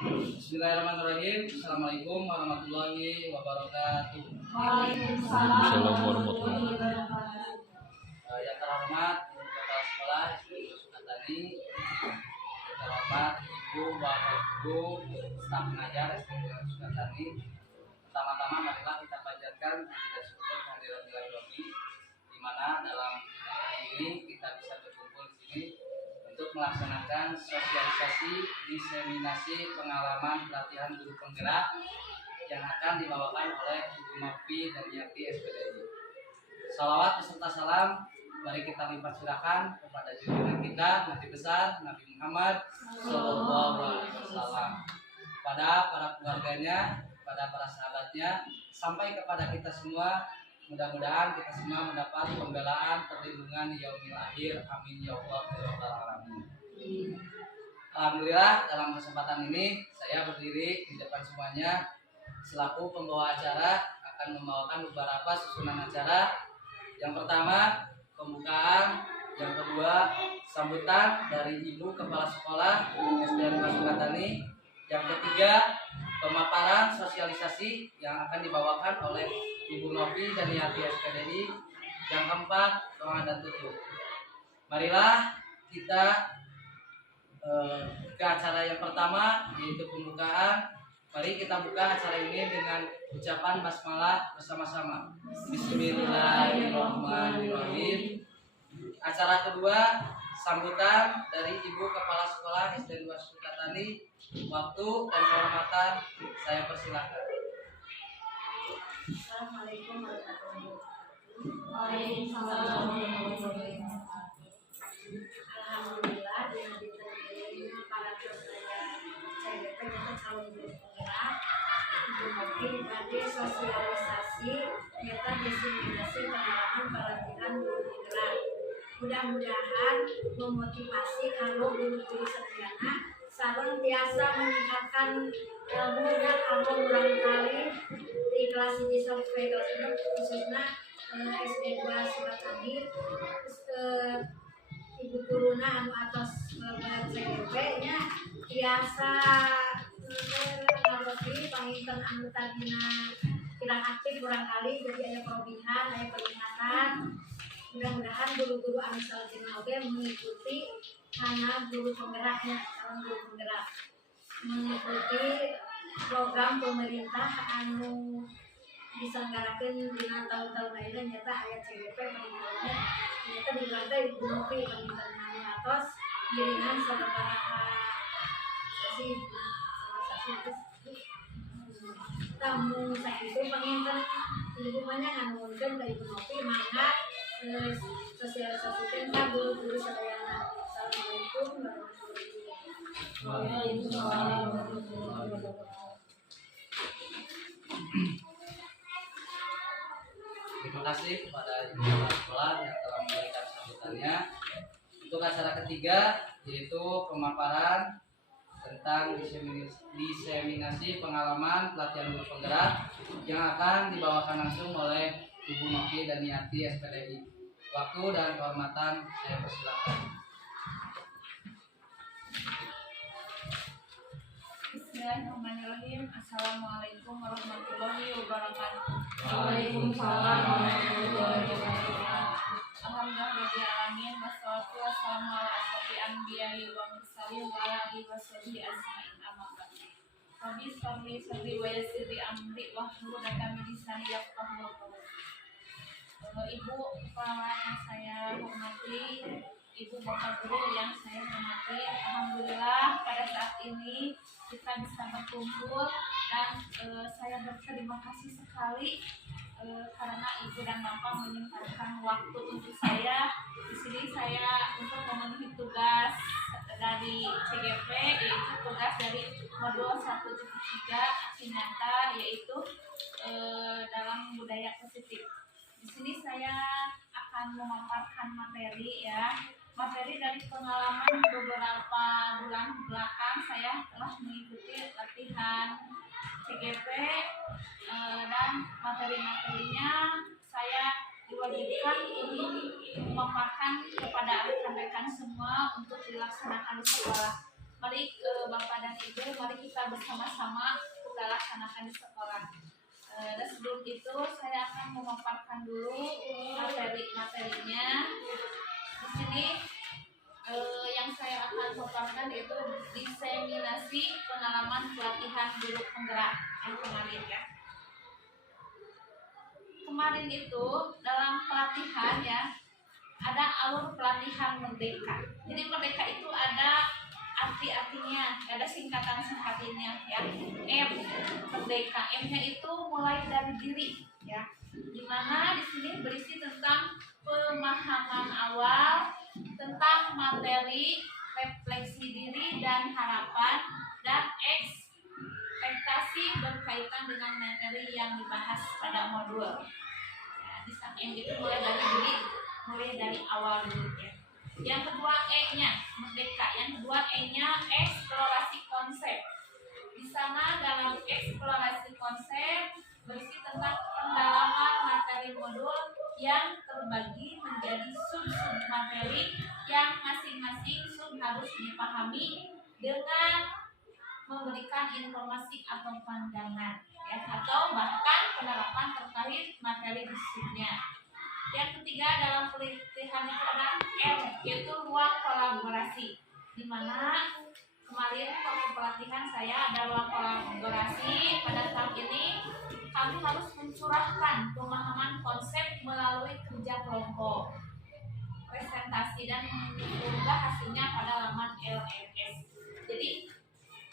Bismillahirrahmanirrahim. Assalamualaikum warahmatullahi wabarakatuh. Waalaikumsalam warahmatullahi wabarakatuh. Yang terhormat Ibu Kepala Sekolah SD Sukatani, yang terhormat Ibu, Bapak, Ibu, staf pengajar SD Sukatani. Pertama-tama marilah kita panjatkan puji dan syukur kehadirat Ilahi Rabbi, di mana dalam hari ini kita bisa berkumpul di sini untuk melaksanakan sosialisasi diseminasi pengalaman pelatihan guru penggerak yang akan dibawakan oleh Ibu Novi dan Yati SPDI. Salawat beserta salam mari kita limpah curahkan kepada junjungan kita Nabi besar Nabi Muhammad Sallallahu Alaihi Wasallam, pada para keluarganya, pada para sahabatnya, sampai kepada kita semua. Mudah-mudahan kita semua mendapat pembelaan, perlindungan yaumil akhir. Amin ya Allah ya rabbal alamin. Alhamdulillah, dalam kesempatan ini saya berdiri di depan semuanya selaku pembawa acara, akan membawakan beberapa susunan acara. Yang pertama, pembukaan. Yang kedua, sambutan dari Ibu Kepala Sekolah SDN Sukatani. Yang ketiga, pemaparan sosialisasi yang akan dibawakan oleh Ibu Novi dan Yati SPDI. Yang keempat, doa dan tutup. Marilah kita ke acara yang pertama, yaitu pembukaan. Mari kita buka acara ini dengan ucapan basmalah bersama-sama. Bismillahirrahmanirrahim. Acara kedua, sambutan dari Ibu Kepala Sekolah SD 2 Sukatani. Waktu dan kehormatan saya persilakan. Assalamualaikum warahmatullahi wabarakatuh. Waalaikumsalam warahmatullahi wabarakatuh. Alhamdulillah dengan diterima para peserta CDP dan calon guru penggerak Ibu Novi tadi sosialisasi nyata diseminasi pengalaman pelatihan guru penggerak. Mudah-mudahan memotivasi kalau guru-guru sedayana sareng biasa meningkatkan ilmunya kalau barangkali di kelas ini sampai kelas 6 khususnya SD 2 Sukatani, ibu guruna anu atas CGP nya biasa lebih panginten anu tadina kurang aktif barangkali jadi ada perubahan, ada peningkatan. Mudah-mudahan guru-guru anu salajengna oge mengikuti karena guru penggeraknya, calon guru penggerak mengikuti program pemerintah anu diselenggarakan di tahun-tahun lainnya. Nyata ayat CGP peningkatannya nyata dibantu Ibu Novi peningkatan atas giringan sabaraha sasi tamu saya itu penginten ibu banyak nganuntun ke Ibu Novi mangga sosialisasi tentang guru-guru sedayana. Assalamualaikum warahmatullahi wabarakatuh. Terima kasih kepada Ibu Kepala Sekolah yang telah memberikan sambutannya. Untuk acara ketiga, yaitu pemaparan tentang diseminasi pengalaman pelatihan guru penggerak yang akan dibawakan langsung oleh Ibu Novi dan Yati SPDI. Waktu dan kehormatan saya persilakan. Bismillahirrahmanirrahim. Assalamualaikum warahmatullahi wabarakatuh. Waalaikumsalam warahmatullahi wabarakatuh. Alhamdulillahirabbil alamin wassalatu wassalamu ala asyrofil anbiya'i wa mursalin wa ala alihi washabihi ajmain. Amma ba'd. Rabbi sholli wa yassir li amri wahlul 'uqdatam min lisani yafqahu qawli. Ibu kepala yang saya hormati, Ibu Bapak Guru yang saya hormati, alhamdulillah pada saat ini kita bisa berkumpul dan saya berterima kasih sekali karena Ibu dan Bapak menyempatkan waktu untuk saya. Di sini saya untuk memenuhi tugas dari CGP, yaitu tugas dari modul 1.3 aksi nyata, yaitu dalam budaya positif. Di sini saya akan memaparkan materi materi dari pengalaman beberapa bulan belakang. Saya telah mengikuti latihan CGP dan materi-materinya saya diwajibkan untuk memaparkan kepada rekan-rekan semua untuk dilaksanakan di sekolah. Mari Bapak dan Ibu, mari kita bersama-sama kita laksanakan di sekolah. Dan sebelum itu saya akan memaparkan dulu materi-materinya. Di sini yang saya akan paparkan yaitu diseminasi pengalaman pelatihan guru penggerak yang kemarin ya. Kemarin itu dalam pelatihan ya ada alur pelatihan merdeka. Jadi merdeka itu ada arti-artinya, ada singkatan-singkatannya ya. M merdeka, M-nya itu mulai dari diri ya. Dimana di sini berisi tentang pemahaman awal tentang materi, refleksi diri dan harapan, dan ekspektasi berkaitan dengan materi yang dibahas pada modul. Ya, di samping itu mulai dari diri, mulai dari awal dulu ya. Yang kedua E-nya merdeka, yang kedua E-nya eksplorasi konsep. Di sana dalam eksplorasi konsep berisi tentang pendalaman materi modul yang terbagi menjadi sub-sub materi yang masing-masing sub harus dipahami dengan memberikan informasi atau pandangan ya, atau bahkan penerapan terkait materi di subnya. Yang ketiga dalam pelatihan itu ada L, yaitu ruang kolaborasi, di mana kemarin waktu pelatihan saya ada ruang kolaborasi. Pada saat ini kami harus mencurahkan pemahaman konsep melalui kerja kelompok, presentasi, dan mengunggah hasilnya pada laman LMS. Jadi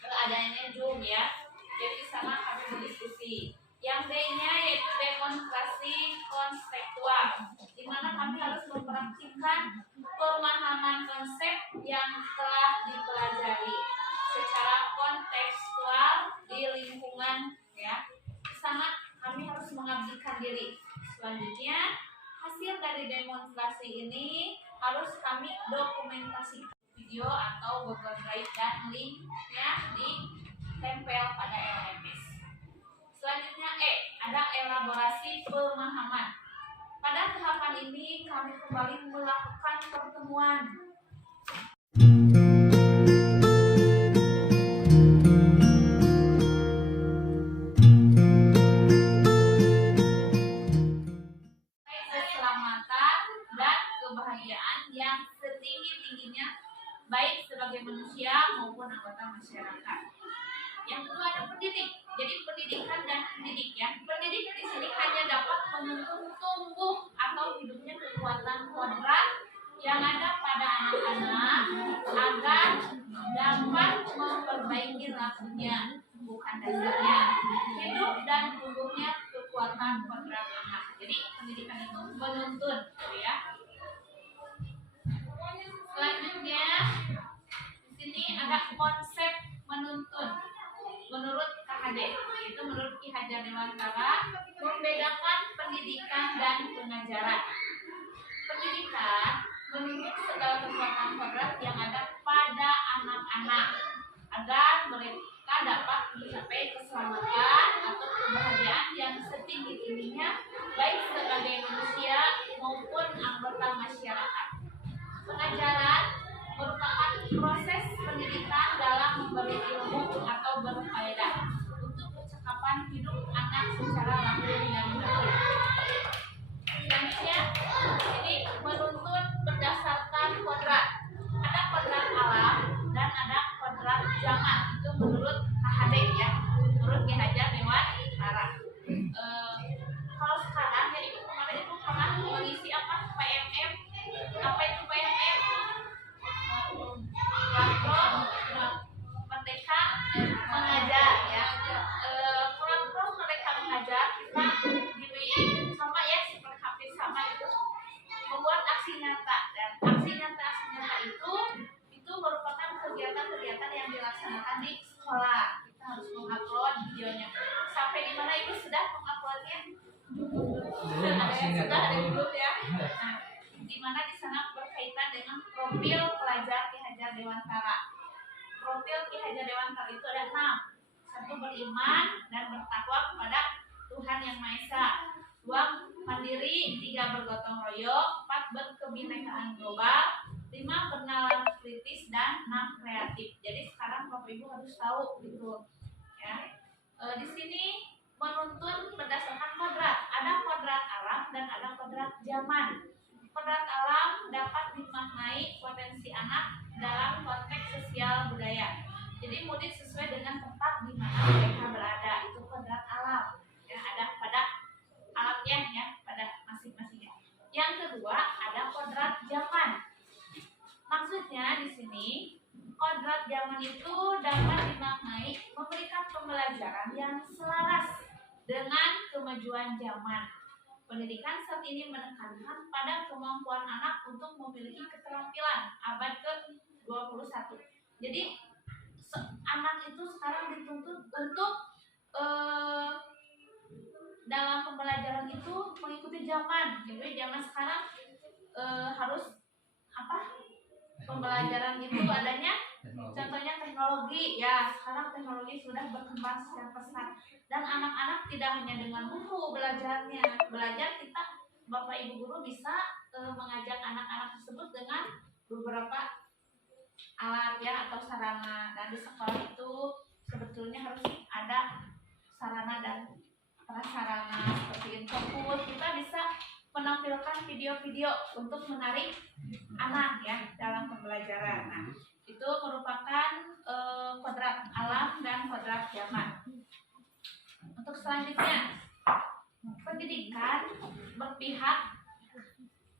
adanya Zoom ya, jadi di sana kami berdiskusi. Yang D-nya yaitu demonstrasi konseptual, di mana kami harus mempraktikkan pemahaman konsep yang telah dipelajari secara kontekstual di lingkungan ya. Di sana kami harus mengabdikan diri. Selanjutnya hasil dari demonstrasi ini harus kami dokumentasikan video atau Google Drive dan linknya ditempel pada LMS. Selanjutnya E, ada elaborasi pemahaman. Pada tahapan ini kami kembali melakukan pertemuan keselamatan dan kebahagiaan yang setinggi-tingginya baik sebagai manusia maupun anggota masyarakat. Yang kedua ada pendidik. Jadi pendidikan dan pendidik ya. Pendidik di sini hanya dapat menuntun tumbuh atau hidupnya kekuatan kodrat yang ada pada anak-anak agar dapat memperbaiki lakunya, bukan dasarnya. Hidup dan tumbuhnya kekuatan kodrat anak. Jadi pendidikan itu menuntun, ya. Selanjutnya di sini ada konsep menuntun. Menurut KHD, yaitu menurut Ki Hajar Dewantara, membedakan pendidikan dan pengajaran. Pendidikan menuntut segala kekuatan kodrat yang ada pada anak-anak agar mereka dapat mencapai keselamatan atau kebahagiaan yang setinggi-tingginya baik sebagai manusia maupun anggota masyarakat. Pengajaran merupakan proses pendidikan dalam memberi ilmu atau berfaedah untuk percakapan hidup anak secara langsung dan betul. Selanjutnya, ini menuntun berdasarkan kodrat. Ada kodrat alam dan ada kodrat zaman. Itu menurut KHD ya, menurut Ki Hajar Dewantara. Kalau sekarang, jadi kemarin itu pernah mengisi apa PMM? Apa itu PMM? Platform Merdeka Mengajar ya. Platform Merdeka Mengajar kita sama ya, seperti hampir sama itu membuat aksi nyata, dan aksi nyata itu merupakan kegiatan-kegiatan yang dilaksanakan di sekolah. Kita harus mengupload videonya. Sampai di mana itu sudah menguploadnya? Sudah ada di grup ya. Nah, di mana di sana berkaitan dengan profil pelajar Ki Hajar Dewantara. Profil Ki Hajar Dewantara itu ada 6. 1, beriman dan bertakwa kepada Tuhan Yang Maha Esa. 2, mandiri. 3, bergotong royong. 4, berkebinekaan global. 5, 5. Bernalar kritis dan 6. Kreatif. Jadi sekarang Bapak Ibu harus tahu gitu ya. Di sini menuntun berdasarkan kodrat. Ada kodrat alam dan ada kodrat zaman. Kodrat alam dapat dimaknai potensi anak dalam konteks sosial budaya. Jadi murid sesuai dengan tempat di mana mereka berada, itu kodrat alam. Ya, ada pada alamnya ya, pada masing-masingnya. Yang kedua ada kodrat zaman. Maksudnya di sini kodrat zaman itu dapat dimaknai memberikan pembelajaran yang selaras dengan kemajuan zaman. Pendidikan saat ini menekankan pada kemampuan anak untuk memiliki keterampilan abad ke-21. Jadi anak itu sekarang dituntut untuk dalam pembelajaran itu mengikuti zaman. Jadi zaman sekarang harus apa? Pembelajaran itu adanya contohnya teknologi ya. Sekarang teknologi sudah berkembang secara pesat dan anak-anak tidak hanya dengan buku belajarnya. Belajar kita Bapak Ibu guru bisa mengajak anak-anak tersebut dengan beberapa alat ya atau sarana. Dan di sekolah itu sebetulnya harus ada sarana dan prasarana seperti infokus. Kita bisa menampilkan video-video untuk menarik anak ya dalam pembelajaran. Nah, itu merupakan kodrat alam dan kodrat zaman. Untuk selanjutnya, pendidikan berpihak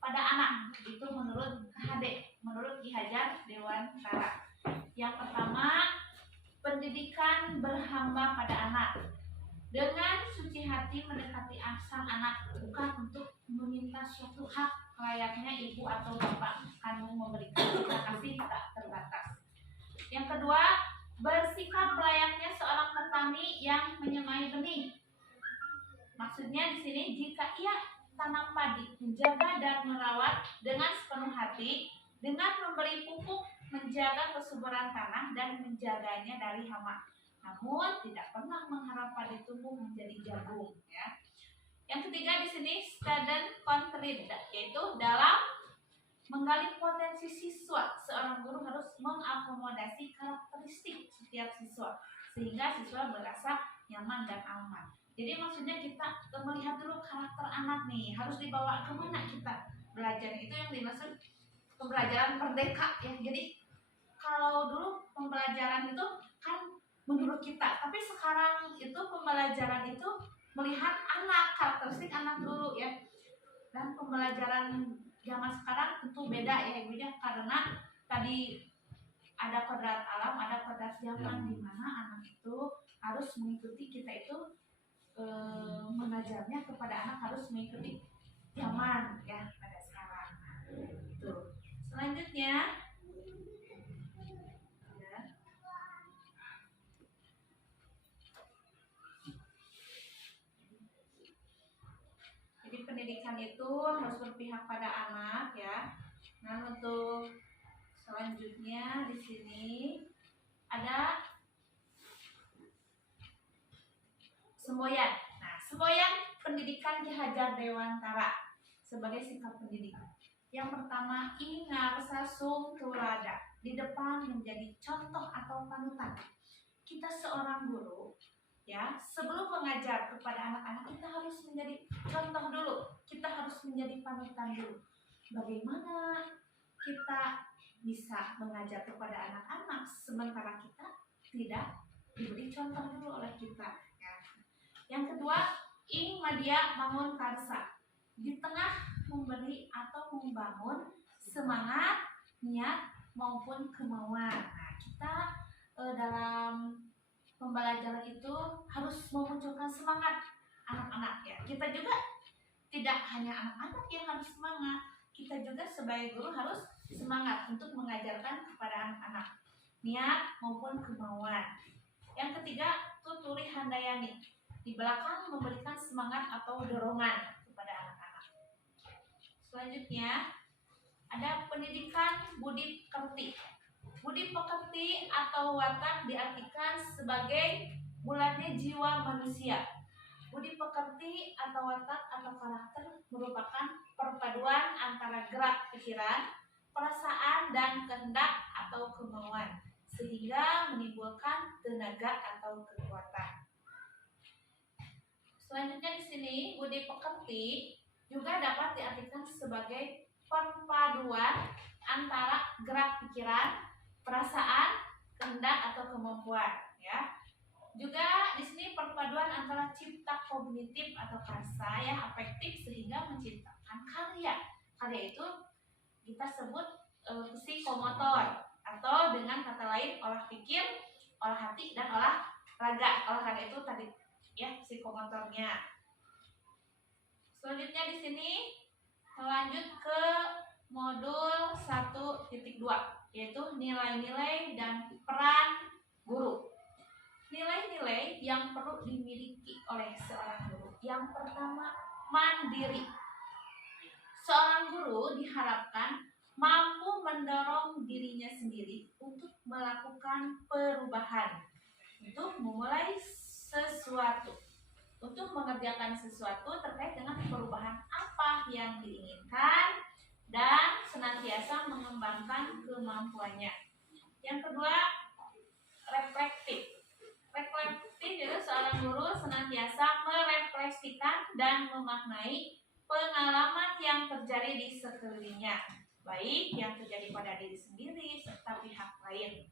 pada anak. Itu menurut KHD, menurut Ki Hajar Dewantara. Yang pertama, pendidikan berhamba pada anak. Dengan suci hati mendekati sang anak, bukan untuk meminta suatu hak layaknya ibu atau bapak kandung memberikan cinta kasih tak terbatas. Yang kedua, bersikap layaknya seorang petani yang menyemai benih. Maksudnya di sini jika ia tanam padi, menjaga dan merawat dengan sepenuh hati, dengan memberi pupuk, menjaga kesuburan tanah dan menjaganya dari hama. Namun tidak pernah mengharap padi tumbuh menjadi jagung ya. Yang ketiga di sini student contribute, yaitu dalam menggali potensi siswa, seorang guru harus mengakomodasi karakteristik setiap siswa sehingga siswa merasa nyaman dan aman. Jadi maksudnya kita melihat dulu karakter anak nih, harus dibawa kemana kita belajar. Itu yang dimaksud pembelajaran merdeka ya. Jadi kalau dulu pembelajaran itu kan menurut kita, tapi sekarang itu pembelajaran itu melihat anak, karakteristik anak dulu ya. Dan pembelajaran zaman sekarang tentu beda ya ibunya, karena tadi ada kodrat alam, ada kodrat zaman, di mana anak itu harus mengikuti, kita itu mengajarnya kepada anak harus mengikuti zaman ya pada sekarang. Tuh. Selanjutnya jadi pendidikan itu harus berpihak pada anak ya. Nah, untuk selanjutnya di sini ada semboyan. Nah, semboyan pendidikan Ki Hajar Dewantara sebagai sikap pendidikan. Yang pertama, ingar sasung tulada, di depan menjadi contoh atau panutan. Kita seorang guru ya, sebelum mengajar kepada anak-anak kita harus menjadi contoh dulu, kita harus menjadi panutan dulu. Bagaimana kita bisa mengajar kepada anak-anak sementara kita tidak diberi contoh dulu oleh kita ya. Yang kedua, ing madya bangun karsa, di tengah memberi atau membangun semangat, niat maupun kemauan. Nah, kita dalam pembelajaran itu harus memunculkan semangat anak-anak ya. Kita juga tidak hanya anak-anak yang harus semangat, kita juga sebagai guru harus semangat untuk mengajarkan kepada anak-anak, niat maupun kemauan. Yang ketiga, tuturi handayani, di belakang memberikan semangat atau dorongan kepada anak-anak. Selanjutnya ada pendidikan budi pekerti. Budi pekerti atau watak diartikan sebagai bulatnya jiwa manusia. Budi pekerti atau watak atau karakter merupakan perpaduan antara gerak pikiran, perasaan dan kehendak atau kemauan sehingga menimbulkan tenaga atau kekuatan. Selanjutnya di sini budi pekerti juga dapat diartikan sebagai perpaduan antara gerak pikiran, perasaan, kehendak atau kemampuan, ya. Juga di sini perpaduan antara cipta kognitif atau karsa yang afektif sehingga menciptakan karya. Karya itu kita sebut psikomotor atau dengan kata lain olah pikir, olah hati dan olah raga. Olah raga itu tadi ya psikomotornya. Selanjutnya di sini melanjut ke modul 1.2 yaitu nilai-nilai dan peran guru. Nilai-nilai yang perlu dimiliki oleh seorang guru. Yang pertama, mandiri. Seorang guru diharapkan mampu mendorong dirinya sendiri untuk melakukan perubahan, untuk memulai sesuatu, untuk mengerjakan sesuatu terkait dengan perubahan apa yang diinginkan dan senantiasa mengembangkan kemampuannya. Yang kedua, reflektif. Reflektif itu seorang guru senantiasa merefleksikan dan memaknai pengalaman yang terjadi di sekelilingnya, baik yang terjadi pada diri sendiri serta pihak lain.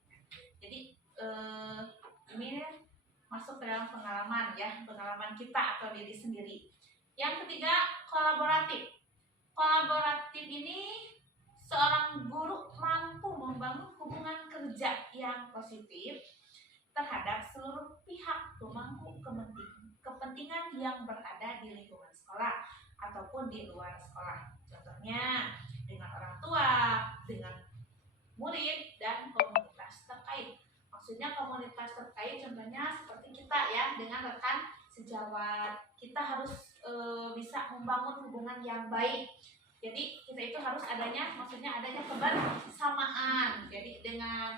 Jadi ini masuk ke dalam pengalaman ya, pengalaman kita atau diri sendiri. Yang ketiga, kolaboratif. Kolaboratif ini seorang guru mampu membangun hubungan kerja yang positif terhadap seluruh pihak pemangku kepentingan yang berada di lingkungan sekolah ataupun di luar sekolah. Contohnya dengan orang tua, dengan murid dan komunitas terkait. Maksudnya komunitas terkait contohnya seperti kita ya dengan rekan sejawat. Kita harus bisa membangun hubungan yang baik. Jadi kita itu harus adanya kebersamaan. Jadi dengan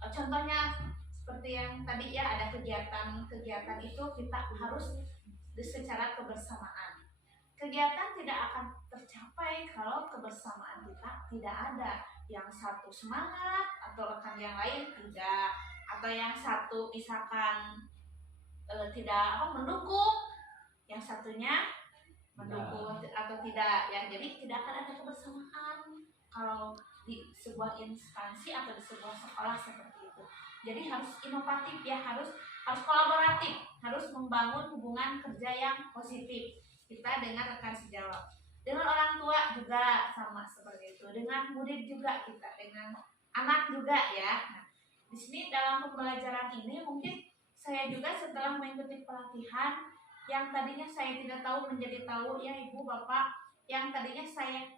contohnya seperti yang tadi ya ada kegiatan itu kita harus secara kebersamaan. Kegiatan tidak akan tercapai kalau kebersamaan kita tidak ada. Yang satu semangat atau rekan yang lain tidak, atau yang satu misalkan tidak mendukung, yang satunya mendukung atau tidak ya. Jadi tidak akan ada kebersamaan kalau di sebuah instansi atau di sebuah sekolah seperti itu. Jadi harus inovatif ya, harus kolaboratif, harus membangun hubungan kerja yang positif kita dengan rekan sejawat. Dengan orang tua juga sama seperti itu. Dengan murid juga kita, dengan anak juga ya. Nah, di sini dalam pembelajaran ini mungkin saya juga setelah mengikuti pelatihan yang tadinya saya tidak tahu menjadi tahu ya ibu bapak, yang tadinya saya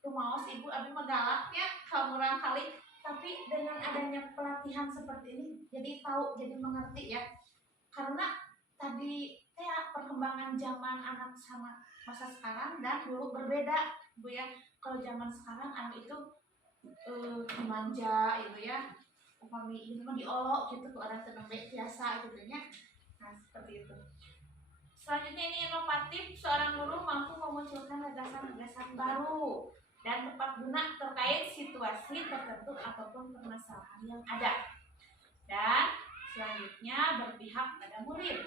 rumaos ibu abi megalak ya kamurang kali, tapi dengan adanya pelatihan seperti ini jadi tahu, jadi mengerti ya. Karena tadi perkembangan zaman anak sama masa sekarang dan dulu berbeda Bu ya. Kalau zaman sekarang anak itu dimanja itu ya, upami ini mah diolok gitu ke orang tenang biasa gitu ya. Nah seperti itu. Selanjutnya ini inovatif, seorang guru mampu memunculkan gagasan-gagasan baru dan tepat guna terkait situasi tertentu ataupun permasalahan yang ada. Dan selanjutnya berpihak pada murid.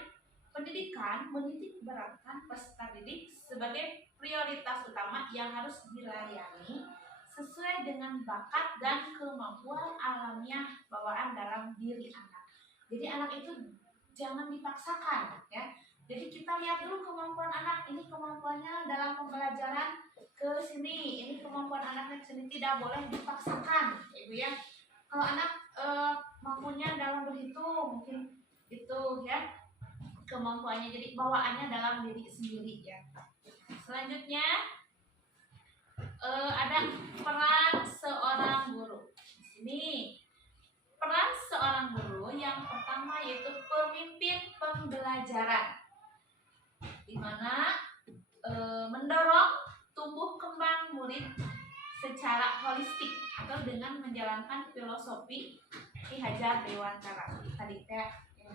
Pendidikan menitik beratkan peserta didik sebagai prioritas utama yang harus dilayani sesuai dengan bakat dan kemampuan alamiah bawaan dalam diri anak. Jadi anak itu jangan dipaksakan ya. Jadi kita lihat dulu kemampuan anak, ini kemampuannya dalam pembelajaran ke sini, ini kemampuan anaknya ke sini, tidak boleh dipaksakan, Ibu ya. Kalau anak mampunya dalam berhitung mungkin itu ya kemampuannya, jadi bawaannya dalam diri sendiri ya. Selanjutnya ada peran seorang guru. Di sini peran seorang guru yang pertama yaitu pemimpin pembelajaran, di mana mendorong tumbuh kembang murid secara holistik atau dengan menjalankan filosofi Ki Hajar Dewantara. Tadi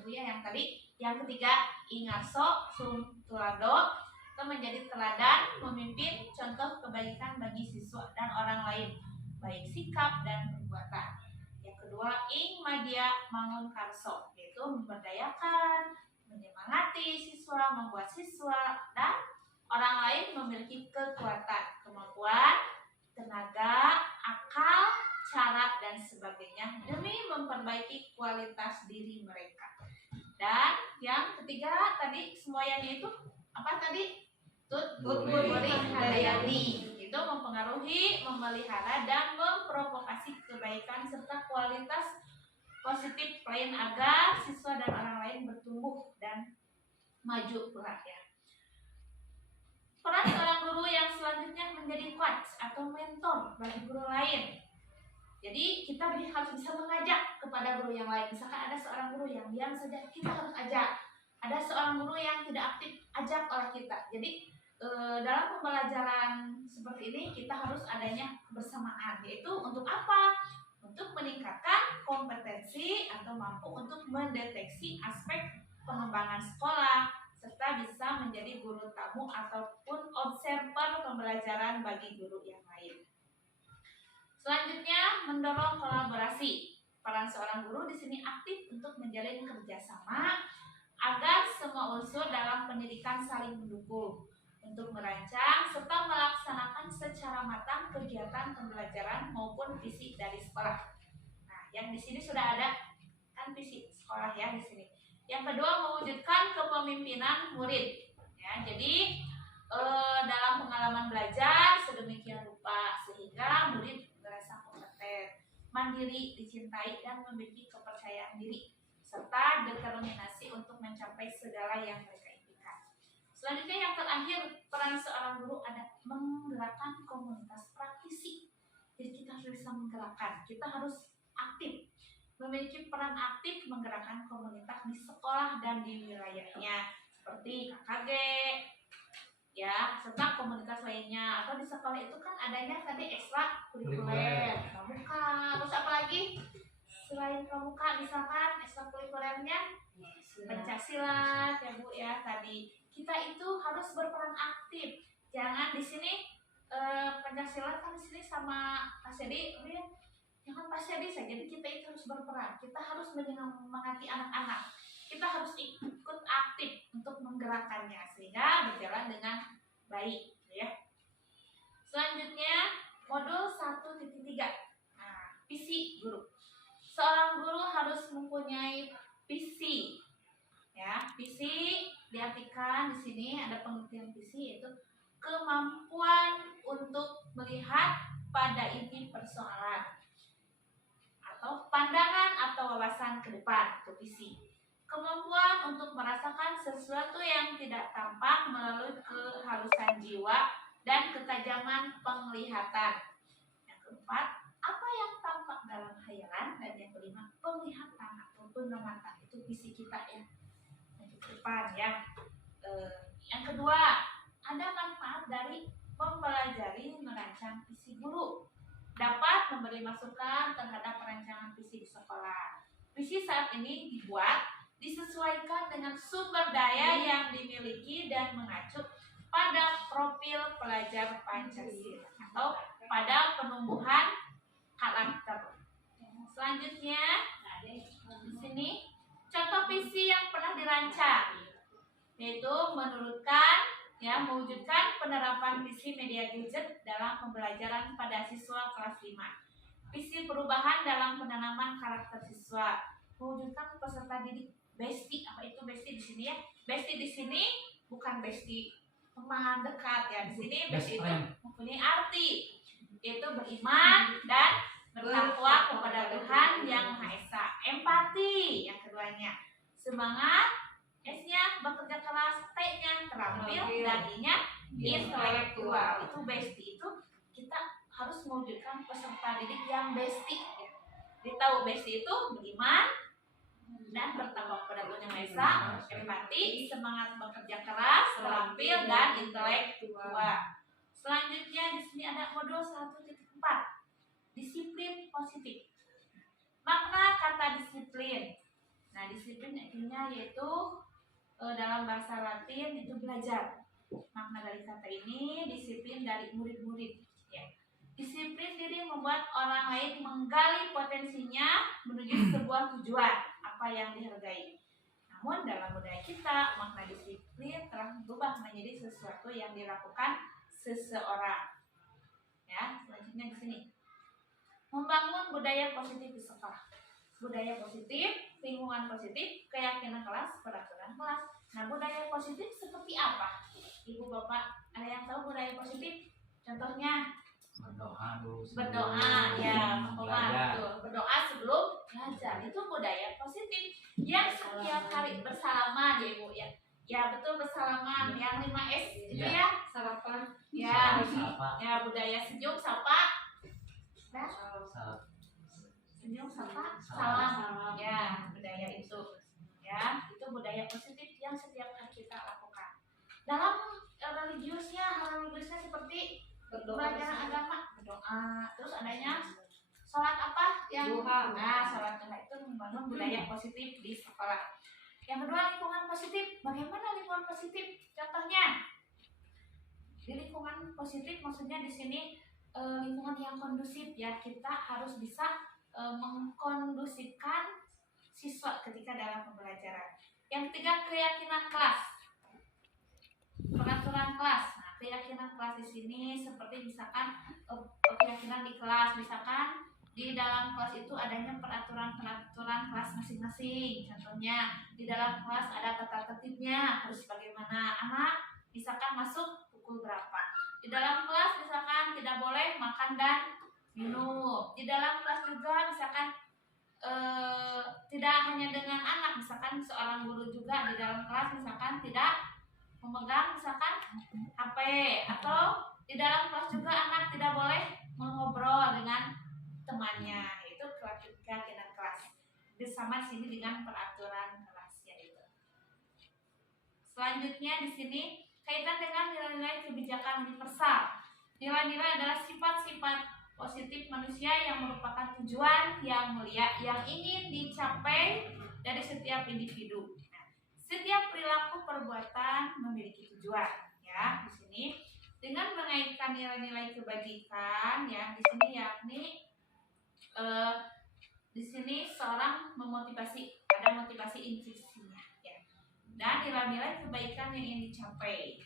yang tadi, yang ketiga ingaso sum tulado, atau menjadi teladan, memimpin, contoh kebaikan bagi siswa dan orang lain, baik sikap dan perbuatan. Yang kedua, ing madya mangun karso, yaitu memberdayakan, menyemangati siswa, membuat siswa dan orang lain memiliki kekuatan, kemampuan, tenaga, akal, cara, dan sebagainya demi memperbaiki kualitas diri mereka. Dan yang ketiga tadi semuanya itu apa tadi? Hadayani, itu mempengaruhi, memelihara, dan memprovokasi kebaikan serta kualitas positif lain agar siswa dan orang lain bertumbuh dan maju pula ya. Peran seorang guru yang selanjutnya menjadi coach atau mentor bagi guru lain. Jadi kita harus bisa mengajak kepada guru yang lain. Misalkan ada seorang guru yang diam saja, kita harus ajak. Ada seorang guru yang tidak aktif, ajak oleh kita. Jadi dalam pembelajaran seperti ini kita harus adanya kebersamaan. Yaitu untuk apa? Untuk meningkatkan kompetensi atau mampu untuk mendeteksi aspek pengembangan sekolah, serta bisa menjadi guru tamu ataupun observer pembelajaran bagi guru yang lain. Selanjutnya, mendorong kolaborasi. Peran seorang guru di sini aktif untuk menjalin kerjasama agar semua unsur dalam pendidikan saling mendukung untuk merancang serta melaksanakan secara matang kegiatan pembelajaran maupun visi dari sekolah. Nah, yang di sini sudah ada kan visi sekolah ya di sini. Yang kedua, mewujudkan kepemimpinan murid. Ya, jadi dalam pengalaman belajar sedemikian rupa sehingga murid merasa kompeten, mandiri, dicintai, dan memiliki kepercayaan diri serta determinasi untuk mencapai segala yang mereka impikan. Selanjutnya yang terakhir, peran seorang guru ada menggerakkan komunitas praktisi. Jadi kita harus bisa menggerakkan, kita harus aktif, memiliki peran aktif menggerakkan komunitas di sekolah dan di wilayahnya seperti KKG ya, serta komunitas lainnya. Atau di sekolah itu kan adanya tadi ekstra kurikuler, pramuka, terus apa lagi selain pramuka, misalkan ekstra kurikulernya pencaksilat ya Bu ya. Tadi kita itu harus berperan aktif, jangan di sini pencaksilat kan di sini sama Pak Sedi ya. Jangan pas jadi saja, jadi kita itu harus berperan, kita harus menyemangati anak-anak, kita harus ikut aktif untuk menggerakkannya sehingga berjalan dengan baik ya. Selanjutnya modul 1.3. Nah, visi guru. Seorang guru harus mempunyai visi ya. Visi diartikan di sini ada pengertian visi, yaitu kemampuan untuk melihat pada inti persoalan atau pandangan atau wawasan ke depan, atau visi. Kemampuan untuk merasakan sesuatu yang tidak tampak melalui kehalusan jiwa dan ketajaman penglihatan. Yang keempat, apa yang tampak dalam khayalan. Dan yang kelima, penglihatan atau pengamatan. Itu visi kita ya, untuk ke depan ya. Yang kedua, ada manfaat dari mempelajari merancang visi guru. Dapat memberi masukan terhadap perancangan visi di sekolah. Visi saat ini dibuat disesuaikan dengan sumber daya yang dimiliki dan mengacu pada profil pelajar Pancasila atau pada penumbuhan karakter. Selanjutnya di sini contoh visi yang pernah dirancang, yaitu mewujudkan penerapan visi media gadget dalam pembelajaran pada siswa kelas 5. Visi perubahan dalam penanaman karakter siswa, mewujudkan peserta didik bestie. Apa itu bestie di sini ya? Bestie di sini bukan bestie teman dekat ya. Di sini bestie itu mempunyai arti, yaitu beriman dan bertakwa kepada Tuhan yang Maha Esa. Empati yang keduanya. Semangat, S-nya bekerja keras, T-nya terampil, dan I-nya intelektual. Itu bestie, itu kita harus mewujudkan peserta didik yang bestie ya. Ditahu bestie itu beriman dan bertakwa kepada Tuhan yang Maha Esa, empati, semangat bekerja keras, terampil, dan intelektual. Selanjutnya di sini ada modul 1.4. Disiplin positif. Makna kata disiplin. Nah, disiplin artinya yaitu dalam bahasa Latin itu belajar. Makna dari kata ini disiplin dari murid-murid. Ya. Disiplin diri membuat orang lain menggali potensinya menuju sebuah tujuan apa yang dihargai. Namun dalam budaya kita, makna disiplin telah berubah menjadi sesuatu yang dilakukan seseorang. Ya, selanjutnya di sini. Membangun budaya positif di sekolah. Budaya positif, lingkungan positif, keyakinan kelas, peraturan kelas. Nah, budaya positif seperti apa? Ibu bapak, ada yang tahu budaya positif? Contohnya Berdoa dulu berdoa, ya, belajar. betul. Berdoa sebelum belajar itu budaya positif. Yang setiap hari bersalaman ya ibu ya. Ya betul bersalaman. Yang 5S itu Ya. ya. Sarapan. Ya, Sapa. ya budaya senyum sapa. Nah, Sapa. senyum sapa Salam. salam. Ya, budaya itu. Ya, itu budaya positif yang setiap hari kita lakukan. Dalam hal religiusnya seperti pelajaran agama, berdoa, terus adanya sholat apa yang Duha. nah sholat duha itu membangun budaya positif di sekolah. Yang kedua lingkungan positif. Bagaimana lingkungan positif? Contohnya di lingkungan positif maksudnya di sini lingkungan yang kondusif ya, kita harus bisa mengkondusifkan siswa ketika dalam pembelajaran. Yang ketiga keyakinan kelas, peraturan kelas. Nah, keyakinan kelas di sini seperti misalkan keyakinan di kelas, misalkan di dalam kelas itu adanya peraturan kelas masing-masing. Contohnya di dalam kelas ada tata tertibnya, harus bagaimana anak misalkan masuk pukul berapa. Di dalam kelas misalkan tidak boleh makan dan minum. Di dalam kelas juga misalkan tidak hanya dengan anak, misalkan seorang guru juga di dalam kelas misalkan tidak memegang misalkan HP, atau di dalam kelas juga anak tidak boleh mengobrol dengan temannya. Itu keyakinan kelas. Bersama sini dengan peraturan kelas yaitu. Selanjutnya di sini kaitan dengan nilai-nilai kebijakan universal. Nilai-nilai adalah sifat-sifat positif manusia yang merupakan tujuan yang mulia yang ingin dicapai dari setiap individu. Nah, setiap perilaku perbuatan memiliki tujuan. Ya, di sini dengan mengaitkan nilai-nilai kebajikan, ya di sini yakni di sini seorang memotivasi, ada motivasi intrinsiknya, ya. Dan nilai-nilai kebaikan yang ingin dicapai.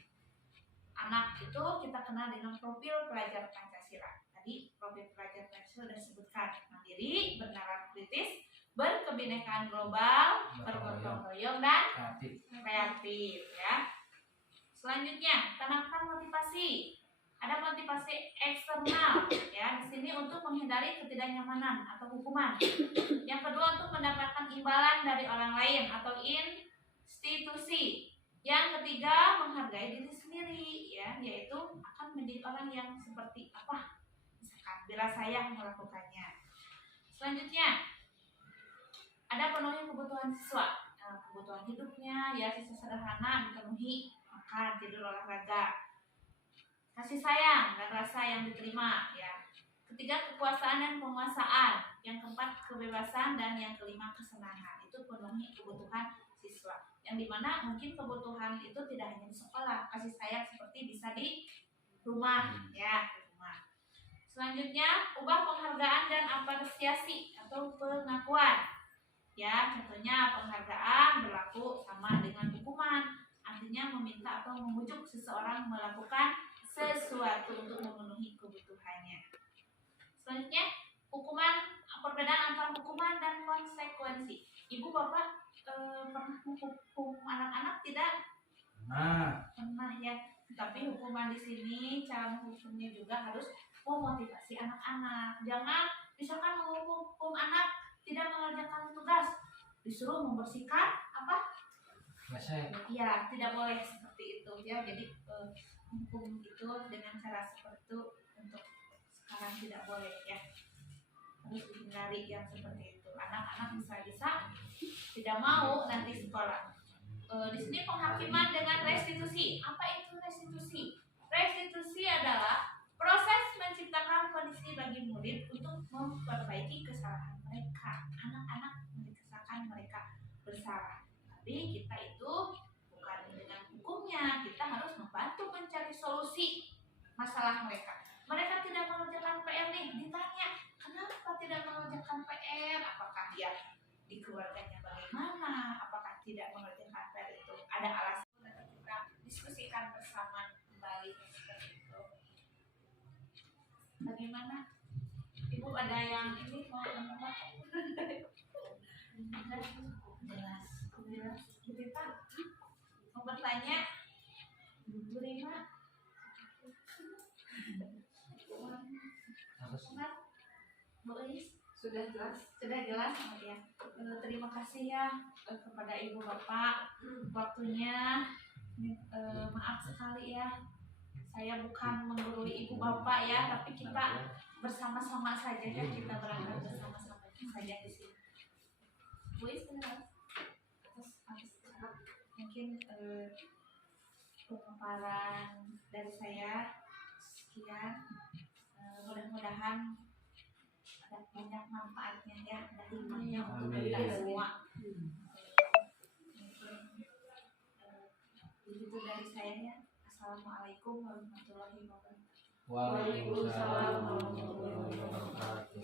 Anak itu kita kenal dengan profil pelajar Pancasila. Tadi profil pelajar Pancasila sudah disebutkan: mandiri, bernalar kritis, berkebinekaan global, bergotong royong dan kreatif, ya. Selanjutnya, tanamkan motivasi. Ada motivasi eksternal, ya, di sini untuk menghindari ketidaknyamanan atau hukuman. Yang kedua, untuk mendapatkan imbalan dari orang lain atau institusi. Yang ketiga, menghargai diri sendiri, ya, yaitu akan menjadi orang yang seperti apa, misalkan bila saya melakukannya. Selanjutnya, ada penuhi kebutuhan siswa. Kebutuhan hidupnya, ya, sisa sederhana dipenuhi, makan, tidur, olahraga. Kasih sayang dan rasa yang diterima, ya. Ketiga, kekuasaan dan penguasaan. Yang keempat, kebebasan, dan yang kelima, kesenangan. Itu penuhi kebutuhan siswa. Yang dimana mungkin kebutuhan itu tidak hanya di sekolah, kasih sayang seperti bisa di rumah, ya, di rumah. Selanjutnya, ubah penghargaan dan apresiasi atau pengakuan. Ya, contohnya penghargaan berlaku sama dengan hukuman. Artinya meminta atau membujuk seseorang melakukan sesuatu untuk memenuhi kebutuhannya. Selanjutnya, hukuman, perbedaan antara hukuman dan konsekuensi. Ibu bapak pernah menghukum anak-anak tidak? Pernah ya. Tapi hukuman di sini cara menghukumnya juga harus memotivasi anak-anak. Jangan misalkan menghukum anak tidak mengerjakan tugas, disuruh membersihkan apa? Ya, tidak boleh seperti itu ya. Jadi hukum itu dengan cara seperti itu untuk sekarang tidak boleh ya. Harus dihindari yang seperti itu. Anak-anak bisa tidak mau nanti sekolah. Di sini penghakiman dengan restitusi. Apa itu restitusi? Restitusi adalah proses menciptakan kondisi bagi murid untuk memperbaiki kesalahan mereka. Anak-anak mendesakan mereka bersalah. Tapi kita itu bukan dengan hukumnya, kita harus membantu solusi masalah mereka. Mereka tidak mengerjakan PR nih, ditanya kenapa tidak mengerjakan PR, apakah dia di keluarganya bagaimana, apakah tidak mengerjakan PR itu ada alasan, dan kita diskusikan bersama kembali seperti itu. Bagaimana? Ibu ada yang ini mau menambah? Jelas. Kita mau bertanya? Bu Rima? Bu Is? Sudah jelas? Sudah jelas? Oh, ya. Terima kasih ya kepada Ibu Bapak waktunya. Maaf sekali ya, saya bukan menggurui Ibu Bapak ya, tapi kita bersama-sama saja ya, kita berangkat bersama-sama saja di sini. Bu Is, mungkin pemaparan dari saya sekian. Mudah-mudahan ada banyak manfaatnya ya, ada hikmahnya untuk kita semua. Begitu dari saya ya. Assalamualaikum warahmatullahi wabarakatuh. Waalaikumsalam warahmatullahi wabarakatuh.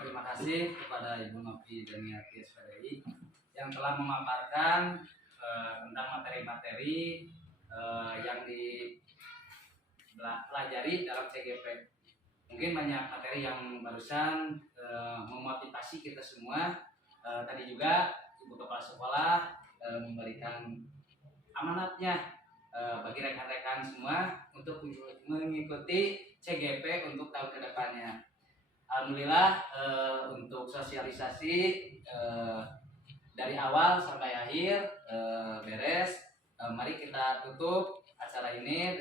Terima kasih kepada Ibu Novi Daniati SPDI yang telah memaparkan tentang materi-materi yang dipelajari dalam CGP. Mungkin banyak materi yang barusan memotivasi kita semua. Tadi juga Ibu Kepala Sekolah memberikan amanatnya bagi rekan-rekan semua untuk mengikuti CGP untuk tahun kedepannya. Alhamdulillah untuk sosialisasi dari awal sampai akhir beres. Mari kita tutup acara ini.